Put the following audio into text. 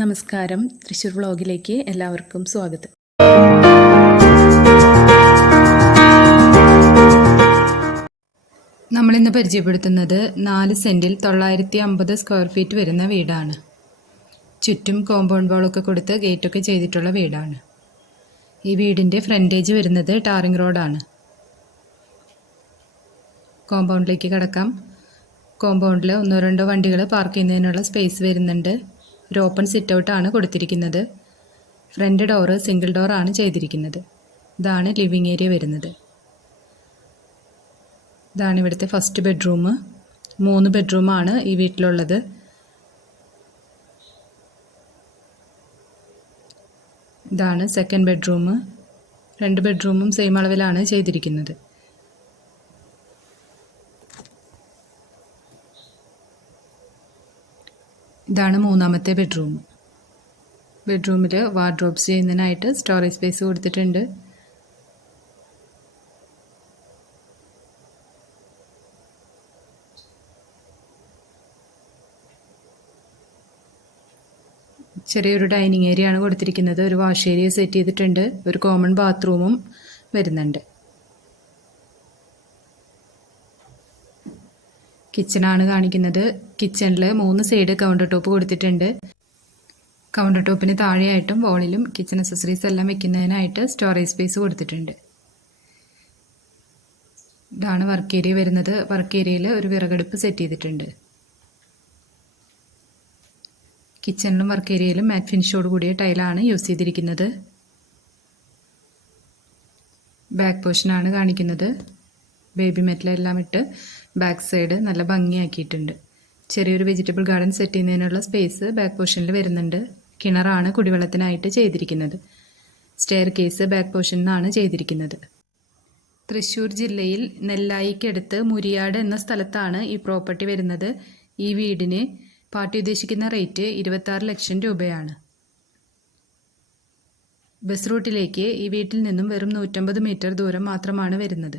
നമസ്കാരം. തൃശ്ശൂർ വ്ളോഗിലേക്ക് എല്ലാവർക്കും സ്വാഗതം. നമ്മളിന്ന് പരിചയപ്പെടുത്തുന്നത് നാല് സെന്റിൽ തൊള്ളായിരത്തി അമ്പത് സ്ക്വയർ ഫീറ്റ് വരുന്ന വീടാണ്. ചുറ്റും കോമ്പൗണ്ട് വാളൊക്കെ കൊടുത്ത് ഗേറ്റൊക്കെ ചെയ്തിട്ടുള്ള വീടാണ്. ഈ വീടിന്റെ ഫ്രണ്ടേജ് വരുന്നത് ടാറിംഗ് റോഡാണ്. കോമ്പൗണ്ടിലേക്ക് കിടക്കാം. കോമ്പൗണ്ടിൽ ഒന്നോ രണ്ടോ വണ്ടികൾ പാർക്ക് ചെയ്യുന്നതിനുള്ള സ്പേസ് വരുന്നുണ്ട്. ഒരു ഓപ്പൺ സിറ്റ് ഔട്ടാണ് കൊടുത്തിരിക്കുന്നത്. ഫ്രണ്ട് ഡോറ് സിംഗിൾ ഡോറാണ് ചെയ്തിരിക്കുന്നത്. ഇതാണ് ലിവിങ് ഏരിയ വരുന്നത്. ഇതാണ് ഇവിടുത്തെ ഫസ്റ്റ് ബെഡ്റൂം. മൂന്ന് ബെഡ്റൂമാണ് ഈ വീട്ടിലുള്ളത്. ഇതാണ് സെക്കൻഡ് ബെഡ്റൂം. രണ്ട് ബെഡ്റൂമും സെയിം അളവിലാണ് ചെയ്തിരിക്കുന്നത്. ഇതാണ് മൂന്നാമത്തെ ബെഡ്റൂം. ബെഡ്റൂമിൽ വാർഡ്രോബ്സ് ചെയ്യുന്നതിനായിട്ട് സ്റ്റോറേജ് സ്പേസ് കൊടുത്തിട്ടുണ്ട്. ചെറിയൊരു ഡൈനിങ് ഏരിയ ആണ് കൊടുത്തിരിക്കുന്നത്. ഒരു വാഷ് ഏരിയ സെറ്റ് ചെയ്തിട്ടുണ്ട്. ഒരു കോമൺ ബാത്റൂമും വരുന്നുണ്ട്. കിച്ചണാണ് കാണിക്കുന്നത്. കിച്ചണിൽ മൂന്ന് സൈഡ് കൗണ്ടർ ടോപ്പ് കൊടുത്തിട്ടുണ്ട്. കൗണ്ടർ ടോപ്പിന് താഴെയായിട്ടും വോളിലും കിച്ചൺ അക്സസറീസ് എല്ലാം വെക്കുന്നതിനായിട്ട് സ്റ്റോറേജ് സ്പേസ് കൊടുത്തിട്ടുണ്ട്. ഇതാണ് വർക്ക് ഏരിയ വരുന്നത്. വർക്ക് ഏരിയയിൽ ഒരു വിറകടുപ്പ് സെറ്റ് ചെയ്തിട്ടുണ്ട്. കിച്ചണിലും വർക്ക് ഏരിയയിലും മാറ്റ് ഫിനിഷോട് കൂടിയ ടൈലാണ് യൂസ് ചെയ്തിരിക്കുന്നത്. ബാക്ക് പോർഷനാണ് കാണിക്കുന്നത്. ബേബി മെറ്റലെല്ലാം ഇട്ട് ബാക്ക് സൈഡ് നല്ല ഭംഗിയാക്കിയിട്ടുണ്ട്. ചെറിയൊരു വെജിറ്റബിൾ ഗാർഡൻ സെറ്റ് ചെയ്യുന്നതിനുള്ള സ്പേസ് ബാക്ക് പോർഷനിൽ വരുന്നുണ്ട്. കിണറാണ് കുടിവെള്ളത്തിനായിട്ട് ചെയ്തിരിക്കുന്നത്. സ്റ്റെയർ കേസ് ബാക്ക് പോർഷനിന്നാണ് ചെയ്തിരിക്കുന്നത്. തൃശ്ശൂർ ജില്ലയിൽ നെല്ലായിക്കടുത്ത് മുരിയാട് എന്ന സ്ഥലത്താണ് ഈ പ്രോപ്പർട്ടി വരുന്നത്. ഈ വീടിന് പാർട്ടി ഉദ്ദേശിക്കുന്ന റേറ്റ് ഇരുപത്താറ് ലക്ഷം രൂപയാണ്. ബസ് റൂട്ടിലേക്ക് ഈ വീട്ടിൽ നിന്നും വെറും നൂറ്റമ്പത് മീറ്റർ ദൂരം മാത്രമാണ് വരുന്നത്.